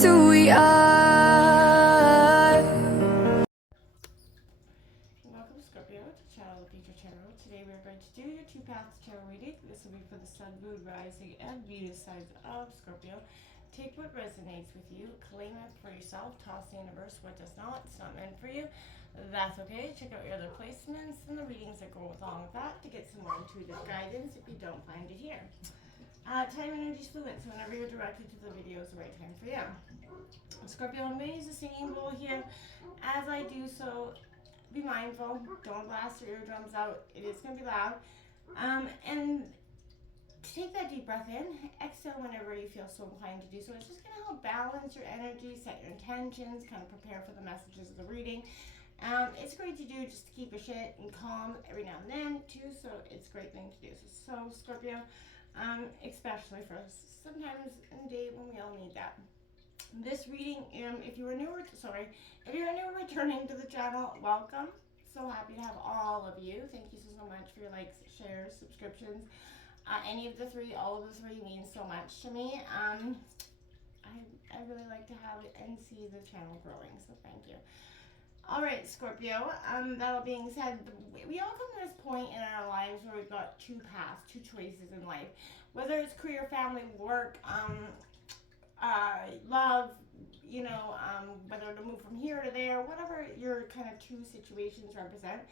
just who we are. Welcome, Scorpio, to Channel the Future Tarot. Today we are going to do your two paths tarot reading. This will be for the Sun, Moon, Rising, and Venus signs of Scorpio. Take what resonates with you, claim it for yourself, toss the universe what does not. It's not meant for you. That's okay. Check out your other placements and the readings that go along with that to get some more intuitive guidance if you don't find it here. Time energy is fluid, so whenever you're directed to the video is the right time for you. Scorpio, I'm going to use the singing bowl here. As I do so, be mindful. Don't blast your eardrums out. It is going to be loud. And take that deep breath in. Exhale whenever you feel so inclined to do so. It's just going to help balance your energy, set your intentions, kind of prepare for the messages of the reading. It's great to do just to keep your shit and calm every now and then too. So it's a great thing to do. So Scorpio, especially for sometimes in the day when we all need that. This reading, if you are new returning to the channel, welcome. So happy to have all of you. Thank you so much for your likes, shares, subscriptions. Any of the three, all of the three means so much to me. I really like to have it and see the channel growing, so thank you. All right, Scorpio, that all being said, we all come to this point in our lives where we've got two paths, two choices in life. Whether it's career, family, work, love, whether to move from here to there, whatever your kind of two situations represent,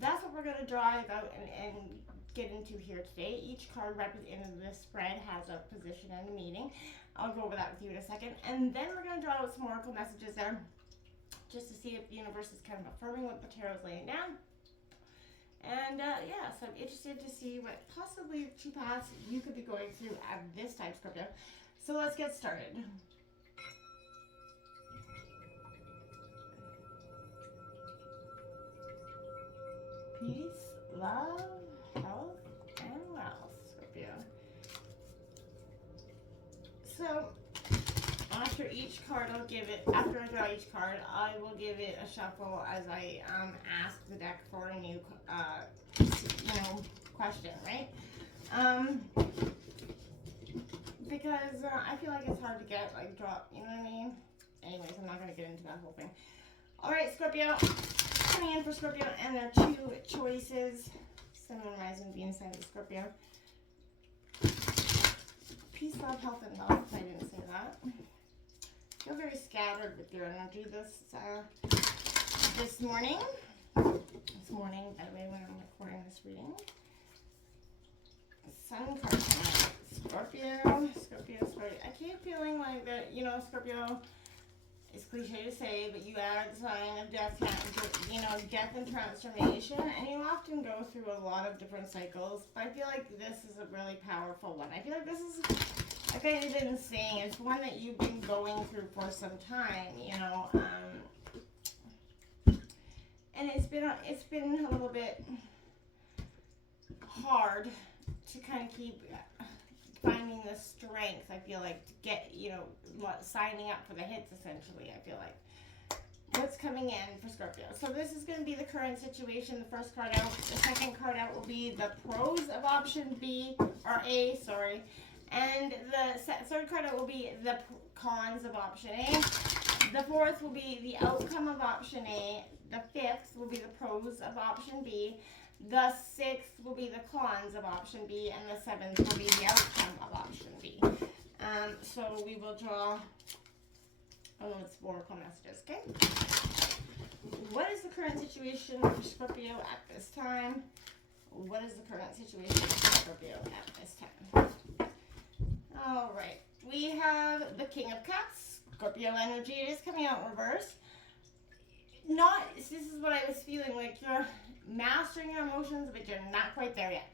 that's what we're going to drive out and get into here today. Each card represented in this spread has a position and a meaning. I'll go over that with you in a second. And then we're going to draw out some oracle messages there just to see if the universe is kind of affirming what the tarot is laying down. And so I'm interested to see what possibly two paths you could be going through at this time, Scorpio. So let's get started. Peace, love, health, and wealth, Scorpio. So after each card, after I draw each card, I will give it a shuffle as I ask the deck for a new, question, right? Because I feel like it's hard to get, drop, you know what I mean? Anyways, I'm not going to get into that whole thing. All right, Scorpio, coming in for Scorpio, and there are two choices. Sun, Moon, Rising, Venus signs of Scorpio. Peace, love, health, and wealth. I didn't say that. Feel very scattered with your energy this morning. This morning, by the way, when I'm recording this reading. Sun card tonight. Scorpio. I keep feeling like that, Scorpio, it's cliche to say, but you are the sign of death, death and transformation, and you often go through a lot of different cycles, but I feel like this is a really powerful one. I feel like this is, like I've been saying, it's one that you've been going through for some time, and it's been a little bit hard to kind of keep finding the strength, I feel like, to get, signing up for the hits, essentially, I feel like. What's coming in for Scorpio? So this is going to be the current situation. The first card out. The second card out will be the pros of option B, or A, sorry. And the third card out will be the cons of option A. The fourth will be the outcome of option A. The fifth will be the pros of option B. The sixth will be the cons of option B, and the seventh will be the outcome of option B. So we will draw, it's oracle messages, okay? What is the current situation for Scorpio at this time? What is the current situation for Scorpio at this time? All right, we have the King of Cups, Scorpio energy. It is coming out in reverse. This is what I was feeling, like you're mastering your emotions, but you're not quite there yet.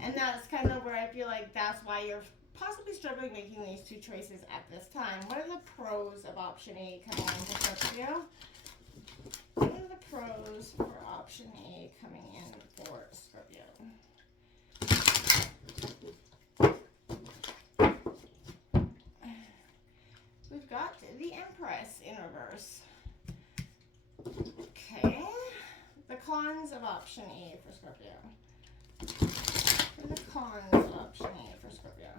And that's kind of where I feel like that's why you're possibly struggling making these two choices at this time. What are the pros of option A coming in for Scorpio? What are the pros for option A coming in for Scorpio? We've got the Empress in reverse. Okay, the cons of option A for Scorpio. What are the cons of option A for Scorpio?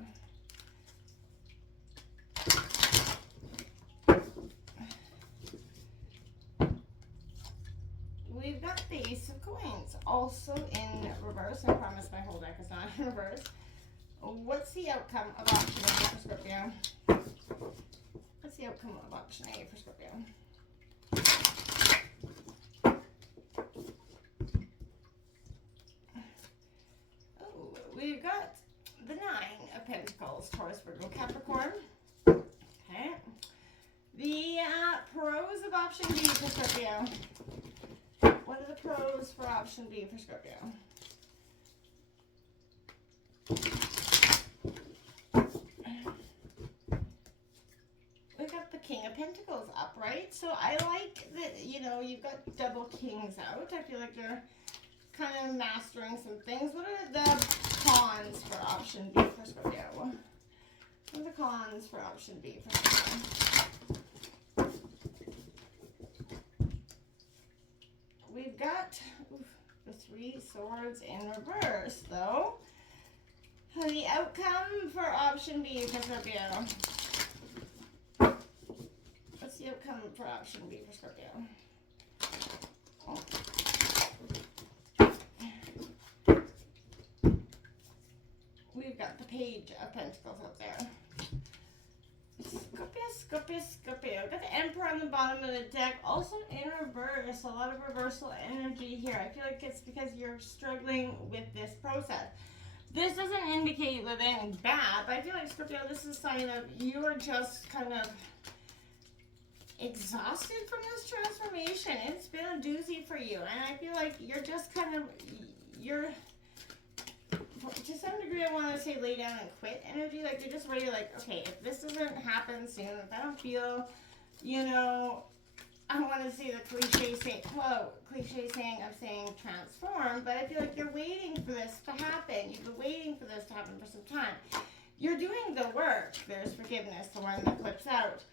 coins, also in reverse. I promise my whole deck is not in reverse. What's the outcome of option A for Scorpio? What's the outcome of option A for Scorpio? Oh, we've got the 9 of Pentacles, Taurus, Virgo, Capricorn. Okay. The pros of option B for Scorpio. What are the pros for option B for Scorpio? We've got the King of Pentacles upright. So I like that, you know, you've got double kings out. I feel like you're kind of mastering some things. What are the cons for option B for Scorpio? What are the cons for option B for Scorpio? We've got the 3 swords in reverse, though. The outcome for option B for Scorpio. What's the outcome for option B for Scorpio? Oh. We've got the Page of Pentacles out there. Scorpio. Got the Emperor on the bottom of the deck. Also in reverse. A lot of reversal energy here. I feel like it's because you're struggling with this process. This doesn't indicate that anything's bad, but I feel like, Scorpio, this is a sign of you are just kind of exhausted from this transformation. It's been a doozy for you. And I feel like you're just kind of, to some degree, I want to say lay down and quit energy. Like, you're just ready, like, okay, if this doesn't happen soon, if I don't feel, you know, I want to say the cliche saying of saying transform, but I feel like you're waiting for this to happen. You've been waiting for this to happen for some time. You're doing the work. There's forgiveness, the one that flips out.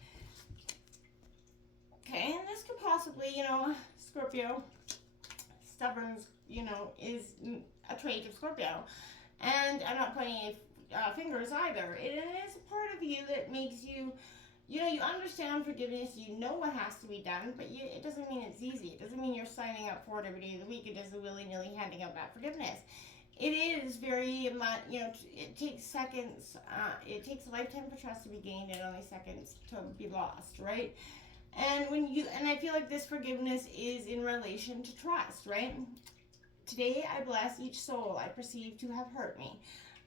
Okay, and this could possibly, you know, Scorpio, stubborn, you know, is a trait of Scorpio. And I'm not pointing fingers either. It is a part of you that makes you, you know, you understand forgiveness, you know what has to be done, but it doesn't mean it's easy. It doesn't mean you're signing up for it every day of the week and just willy-nilly handing out that forgiveness. It is very much, you know, it takes seconds, it takes a lifetime for trust to be gained and only seconds to be lost, right? And and I feel like this forgiveness is in relation to trust, right? Today I bless each soul I perceive to have hurt me.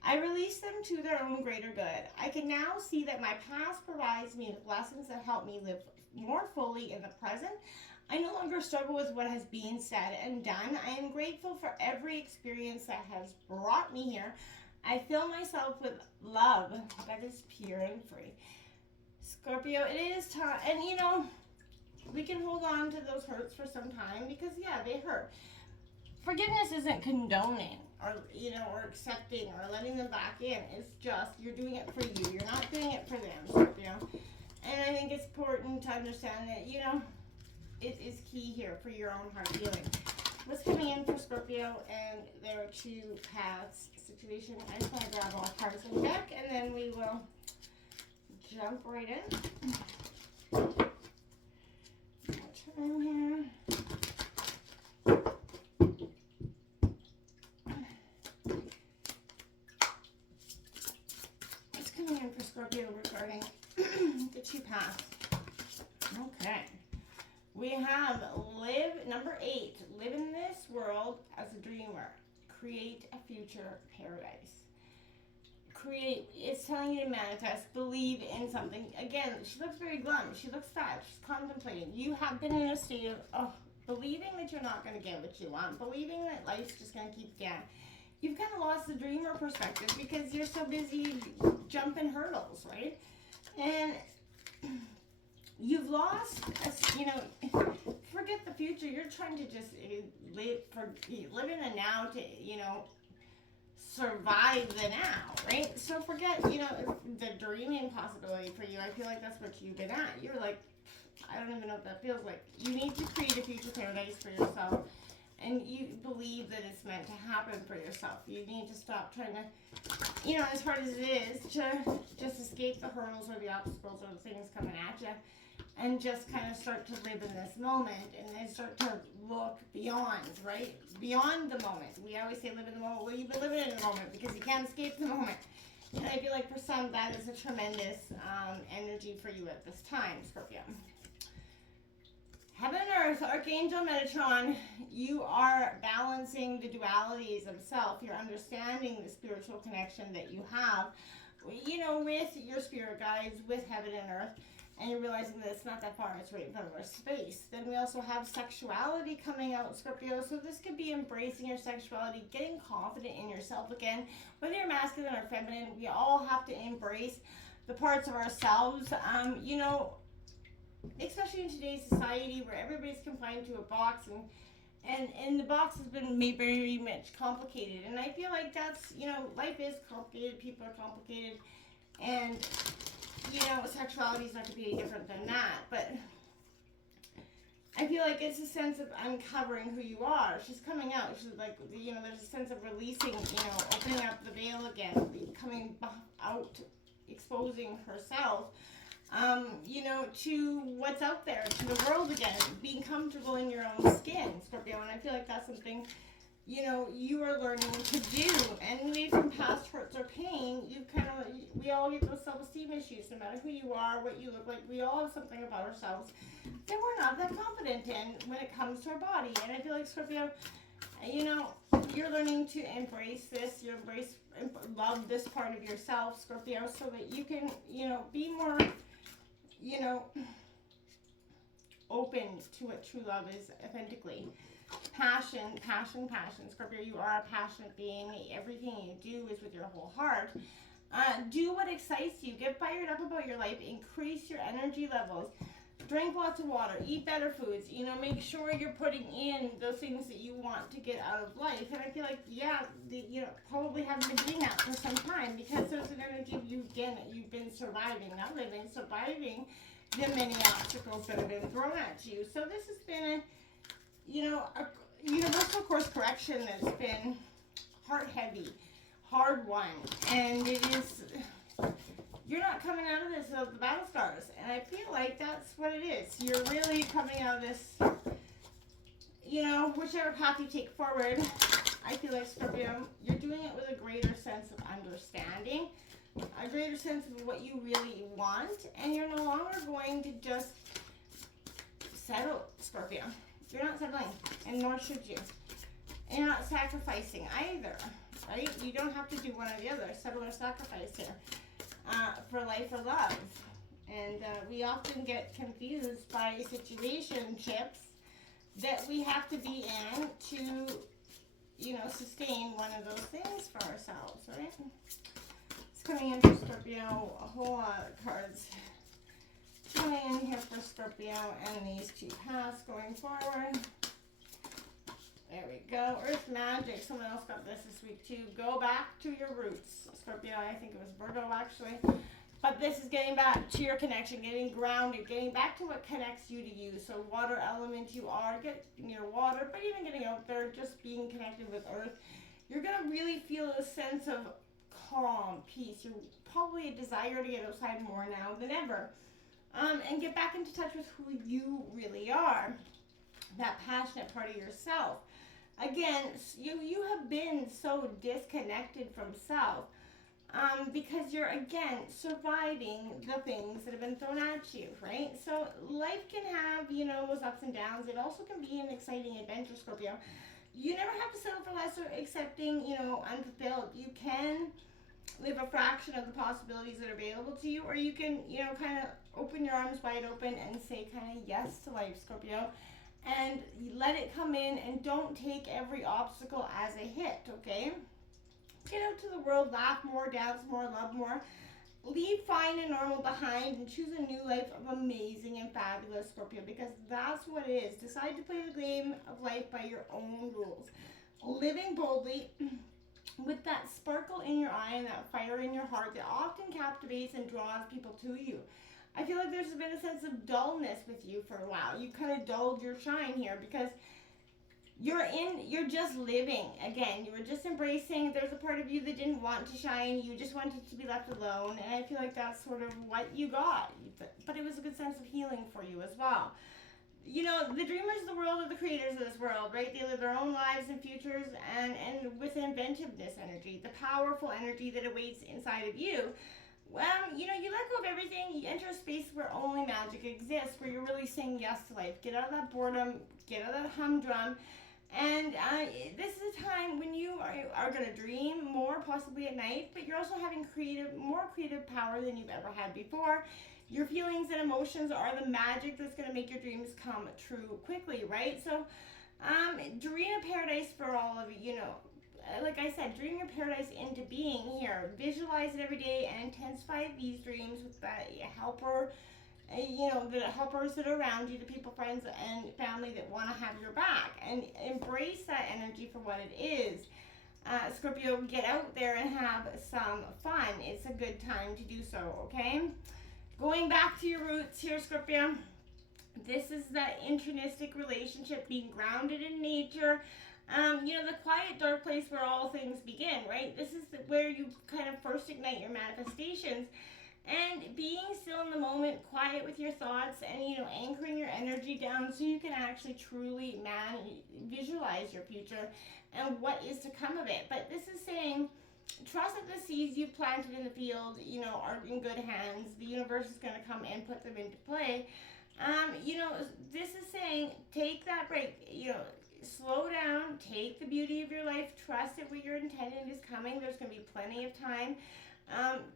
I release them to their own greater good. I can now see that my past provides me with lessons that help me live more fully in the present. I no longer struggle with what has been said and done. I am grateful for every experience that has brought me here. I fill myself with love that is pure and free. Scorpio, it is time, and you know, we can hold on to those hurts for some time because, yeah, they hurt. Forgiveness isn't condoning or, you know, or accepting or letting them back in. It's just you're doing it for you. You're not doing it for them, Scorpio. And I think it's important to understand that, you know, it is key here for your own heart healing. What's coming in for Scorpio and their 2 paths situation? I just want to grab all cards in the deck and then we will jump right in. Time here. What's coming in for Scorpio regarding the 2 paths? Okay. We have number 8, live in this world as a dreamer. Create a future paradise. It's telling you to manifest, believe in something. Again, she looks very glum. She looks sad. She's contemplating. You have been in a state of believing that you're not going to get what you want, believing that life's just going to keep going. You've kind of lost the dreamer perspective because you're so busy jumping hurdles, right? And you've lost, you know, forget the future. You're trying to just live in the now to, you know, survive the now, right? So forget, you know, the dreaming possibility for you. I feel like that's what you've been at. You're like, I don't even know what that feels like. You need to create a future paradise for yourself, and you believe that it's meant to happen for yourself. You need to stop trying to, you know, as hard as it is, to just escape the hurdles or the obstacles or the things coming at you. and just kind of start to live in this moment, and then start to look beyond, right? Beyond the moment. We always say live in the moment. Well, you've been living in the moment because you can't escape the moment. And I feel like for some, that is a tremendous energy for you at this time, Scorpio. Heaven and Earth, Archangel Metatron, you are balancing the dualities of self. You're understanding the spiritual connection that you have, you know, with your spirit guides, with Heaven and Earth, and you're realizing that it's not that far, it's right in front of our space. Then we also have sexuality coming out, Scorpio. So this could be embracing your sexuality, getting confident in yourself again. Whether you're masculine or feminine, we all have to embrace the parts of ourselves. You know, especially in today's society where everybody's confined to a box, and the box has been made very much complicated. And I feel like that's, you know, life is complicated, people are complicated, and you know, sexuality is not going to be any different than that, but I feel like it's a sense of uncovering who you are. She's coming out. She's like, you know, there's a sense of releasing, you know, opening up the veil again, coming out, exposing herself, you know, to what's out there, to the world again, being comfortable in your own skin, Scorpio. And I feel like that's something, you know, you are learning to do. And maybe from past hurts or pain, we all get those self-esteem issues, no matter who you are, what you look like. We all have something about ourselves that we're not that confident in when it comes to our body. And I feel like, Scorpio, you know, you're learning to embrace this, love this part of yourself, Scorpio, so that you can, you know, be more, you know, open to what true love is authentically. Passion, passion, passion. Scorpio, you are a passionate being. Everything you do is with your whole heart. Do what excites you. Get fired up about your life. Increase your energy levels. Drink lots of water. Eat better foods. You know, make sure you're putting in those things that you want to get out of life. And I feel like, yeah, you know, probably haven't been doing that for some time, because there's an energy of you've been surviving, not living, surviving the many obstacles that have been thrown at you. So this has been a universal course correction that's been heart heavy, hard one, and it is, you're not coming out of this with the battle scars, and I feel like that's what it is. You're really coming out of this, you know, whichever path you take forward. I feel like, Scorpio, you're doing it with a greater sense of understanding, a greater sense of what you really want, and you're no longer going to just settle, Scorpio. You're not settling, and nor should you. And you're not sacrificing either, right? You don't have to do one or the other, settle or sacrifice here, for life or love. And we often get confused by situationships that we have to be in to, you know, sustain one of those things for ourselves, right? It's coming in for Scorpio, a whole lot of cards coming in here for Scorpio, and these two paths going forward. There we go. Earth Magic. Someone else got this week too. Go back to your roots, Scorpio. I think it was Virgo actually. But this is getting back to your connection, getting grounded, getting back to what connects you to you. So water element you are, get near water, but even getting out there, just being connected with Earth, you're going to really feel a sense of calm, peace. You're probably a desire to get outside more now than ever. And get back into touch with who you really are, that passionate part of yourself. Again, you have been so disconnected from self, because you're, again, surviving the things that have been thrown at you, right? So life can have, you know, those ups and downs. It also can be an exciting adventure, Scorpio. You never have to settle for less or accepting, you know, unfulfilled. You can live a fraction of the possibilities that are available to you, or you can, you know, kind of open your arms wide open and say kind of yes to life, Scorpio, and let it come in, and don't take every obstacle as a hit, okay? Get out to the world, laugh more, dance more, love more. Leave fine and normal behind and choose a new life of amazing and fabulous, Scorpio, because that's what it is. Decide to play the game of life by your own rules. Living boldly with that sparkle in your eye and that fire in your heart that often captivates and draws people to you. I feel like there's been a sense of dullness with you for a while. You kind of dulled your shine here because You're just living. Again, you were just embracing. There's a part of you that didn't want to shine. You just wanted to be left alone. And I feel like that's sort of what you got. But it was a good sense of healing for you as well. You know, the dreamers of the world are the creators of this world, right? They live their own lives and futures, and with inventiveness energy, the powerful energy that awaits inside of you. Well, you know, you let go of everything. You enter a space where only magic exists, where you're really saying yes to life. Get out of that boredom, get out of that humdrum. And this is a time when you are going to dream more, possibly at night, but you're also having more creative power than you've ever had before. Your feelings and emotions are the magic that's going to make your dreams come true quickly, right? So, dream a paradise for all of you. You know, like I said, dream your paradise into being here. Visualize it every day and intensify these dreams with the helper, you know, the helpers that are around you, the people, friends, and family that want to have your back, and embrace that energy for what it is. Scorpio, get out there and have some fun. It's a good time to do so, okay? Going back to your roots here, Scorpio. This is that intrinstic relationship, being grounded in nature. You know, the quiet, dark place where all things begin, right? This is where you kind of first ignite your manifestations. And being still in the moment, quiet with your thoughts, and, you know, anchoring your energy down so you can actually truly visualize your future and what is to come of it. But this is saying, trust that the seeds you've planted in the field, you know, are in good hands. The universe is going to come and put them into play. You know, this is saying, take that break, you know, slow down, take the beauty of your life, trust that what you're intending is coming. There's going to be plenty of time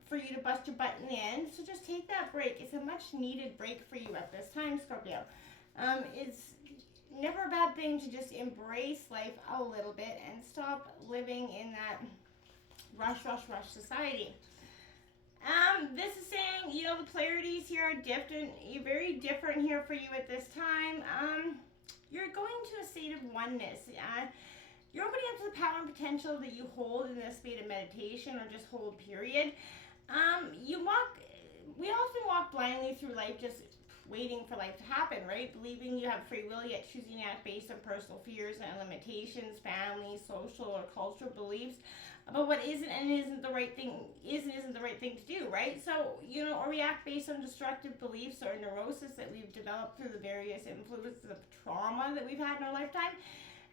for you to bust your butt in the end. So just take that break. It's a much needed break for you at this time, Scorpio. It's never a bad thing to just embrace life a little bit and stop living in that rush society. This is saying, you know, the polarities here are different, very different here for you at this time. You're going to a state of oneness. You're opening up to the power and potential that you hold in this state of meditation, or just hold, period. We often walk blindly through life, just waiting for life to happen, right? Believing you have free will, yet choosing to act based on personal fears and limitations, family, social, or cultural beliefs about what isn't and isn't the right thing, isn't the right thing to do, right? So, you know, or we act based on destructive beliefs or neurosis that we've developed through the various influences of trauma that we've had in our lifetime.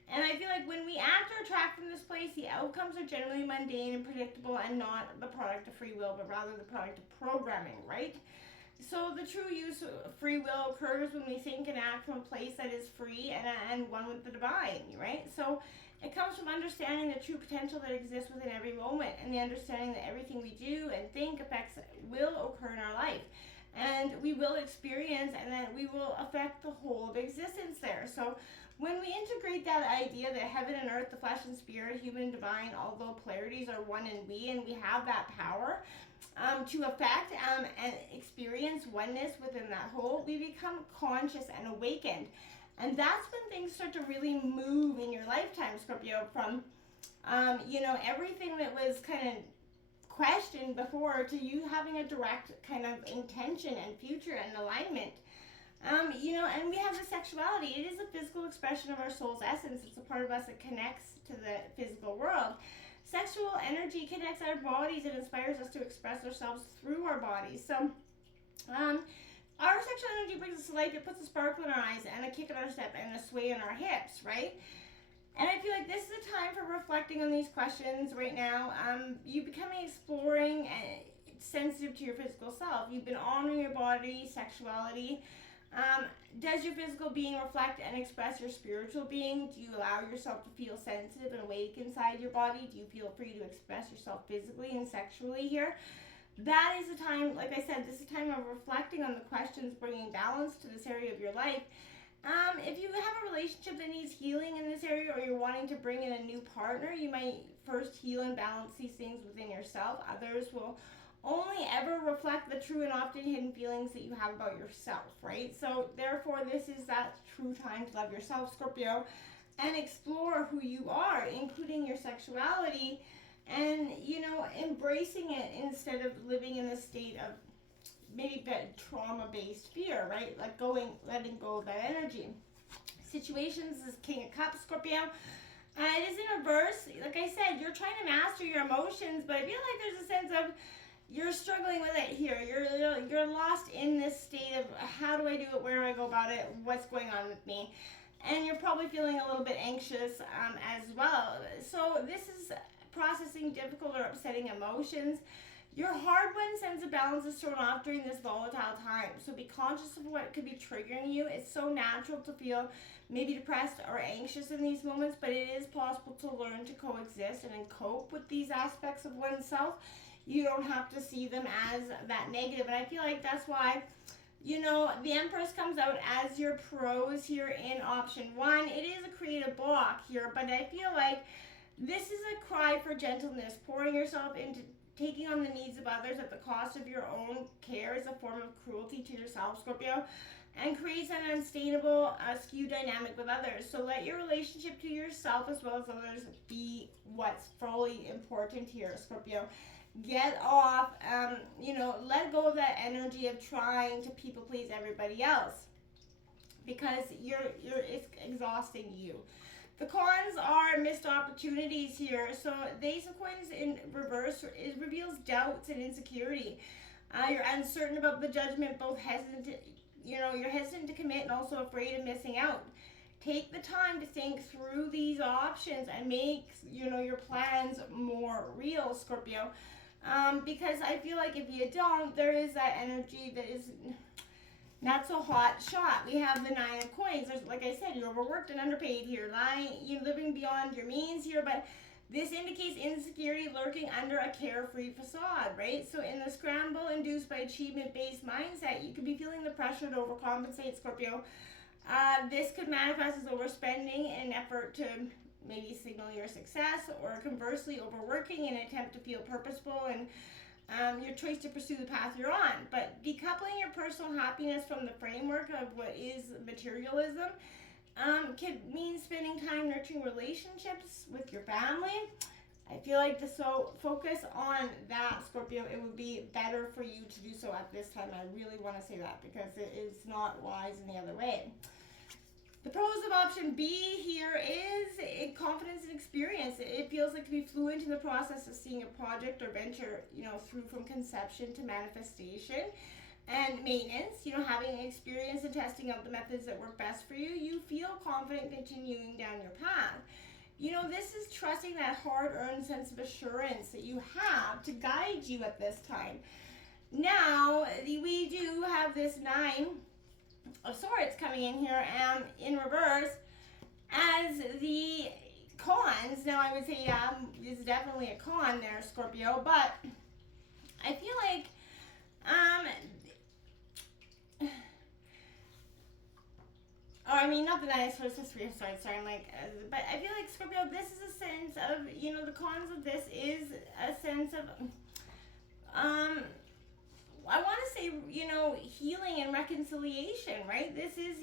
And I feel like when we act or attract from this place, the outcomes are generally mundane and predictable, and not the product of free will, but rather the product of programming, right? So the true use of free will occurs when we think and act from a place that is free and one with the divine, right? So it comes from understanding the true potential that exists within every moment, and the understanding that everything we do and think will occur in our life. And we will experience, and then we will affect the whole of existence there. So when we integrate that idea that heaven and earth, the flesh and spirit, human and divine, although polarities are one in we, and we have that power to affect and experience oneness within that whole, we become conscious and awakened. And that's when things start to really move in your lifetime, Scorpio, from, you know, everything that was kind of questioned before to you having a direct kind of intention and future and alignment. You know, and we have the sexuality. It is a physical expression of our soul's essence. It's a part of us that connects to the physical world. Sexual energy connects our bodies and inspires us to express ourselves through our bodies. So, our sexual energy brings us to life. It puts a sparkle in our eyes and a kick in our step and a sway in our hips, right? And I feel like this is a time for reflecting on these questions right now. You becoming exploring and sensitive to your physical self. You've been honoring your body, sexuality. Does your physical being reflect and express your spiritual being? Do you allow yourself to feel sensitive and awake inside your body? Do you feel free to express yourself physically and sexually here? That is a time, like I said, this is a time of reflecting on the questions, bringing balance to this area of your life. If you have a relationship that needs healing in this area, or you're wanting to bring in a new partner, you might first heal and balance these things within yourself. Others will only ever reflect the true and often hidden feelings that you have about yourself, right? So therefore, this is that true time to love yourself, Scorpio, and explore who you are, including your sexuality, and, you know, embracing it instead of living in a state of maybe that trauma-based fear, right? Like letting go of that energy. Situations is King of Cups, Scorpio. It is in reverse. Like I said, you're trying to master your emotions, but I feel like there's a sense of you're struggling with it here. You're lost in this state of how do I do it? Where do I go about it? What's going on with me? And you're probably feeling a little bit anxious as well. So this is processing difficult or upsetting emotions. Your hard-won sense of balance is thrown off during this volatile time. So be conscious of what could be triggering you. It's so natural to feel maybe depressed or anxious in these moments, but it is possible to learn to coexist and cope with these aspects of oneself. You don't have to see them as that negative. And I feel like that's why, you know, the Empress comes out as your pros here in option 1. It is a creative block here, but I feel like this is a cry for gentleness. Pouring yourself into taking on the needs of others at the cost of your own care is a form of cruelty to yourself, Scorpio, and creates an unsustainable skew dynamic with others. So let your relationship to yourself as well as others be what's fully important here, Scorpio. Get off, let go of that energy of trying to people please everybody else, because it's exhausting you. The cons are missed opportunities here. So the Ace of Coins in reverse, it reveals doubts and insecurity. You're uncertain about the judgment, both hesitant, you're hesitant to commit and also afraid of missing out. Take the time to think through these options and make, your plans more real, Scorpio. Because I feel like if you don't, there is that energy that is not so hot shot. We have the 9 of Coins. There's, like I said, you're overworked and underpaid here. You're living beyond your means here, but this indicates insecurity lurking under a carefree facade, right? So in the scramble induced by achievement-based mindset, you could be feeling the pressure to overcompensate, Scorpio. This could manifest as overspending in an effort to maybe signal your success, or conversely overworking in an attempt to feel purposeful and your choice to pursue the path you're on. But decoupling your personal happiness from the framework of what is materialism could mean spending time nurturing relationships with your family. I feel like focus on that, Scorpio. It would be better for you to do so at this time. I really want to say that because it is not wise in the other way. The pros of option B here is confidence and experience. It feels like to be fluent in the process of seeing a project or venture, through from conception to manifestation and maintenance. Having experience in testing out the methods that work best for you, you feel confident continuing down your path. This is trusting that hard-earned sense of assurance that you have to guide you at this time. Now, we do have this 9 of Swords coming in here in reverse as the cons. Now I would say, yeah, this is definitely a con there, Scorpio, but I feel like not that I suppose this sorry, but I feel like, Scorpio, this is a sense of, the cons of this is a sense of I want to say, healing and reconciliation, right? This is,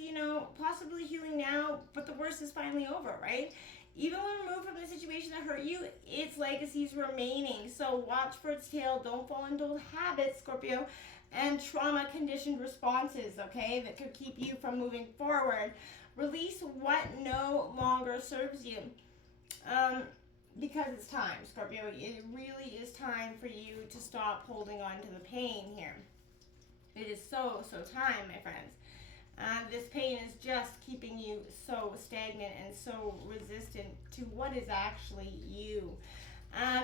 possibly healing now, but the worst is finally over, right? Even when removed from the situation that hurt you, its legacy is remaining. So watch for its tail. Don't fall into old habits, Scorpio, and trauma-conditioned responses, okay, that could keep you from moving forward. Release what no longer serves you. Because it's time, Scorpio. It really is time for you to stop holding on to the pain here. It is so time, my friends. This pain is just keeping you so stagnant and so resistant to what is actually you.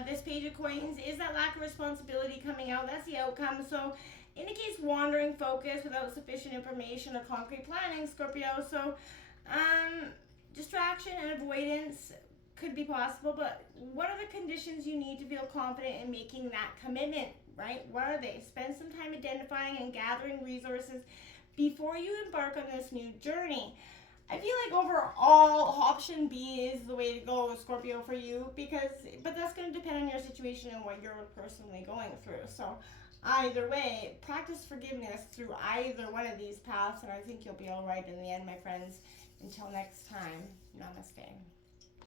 This Page of Coins is that lack of responsibility coming out. That's the outcome. So indicates wandering focus without sufficient information or concrete planning, Scorpio. So distraction and avoidance could be possible, but what are the conditions you need to feel confident in making that commitment, right? What are they? Spend some time identifying and gathering resources before you embark on this new journey. I feel like overall option B is the way to go, Scorpio, for you, but that's going to depend on your situation and what you're personally going through. So either way, practice forgiveness through either one of these paths, and I think you'll be all right in the end, my friends. Until next time, namaste.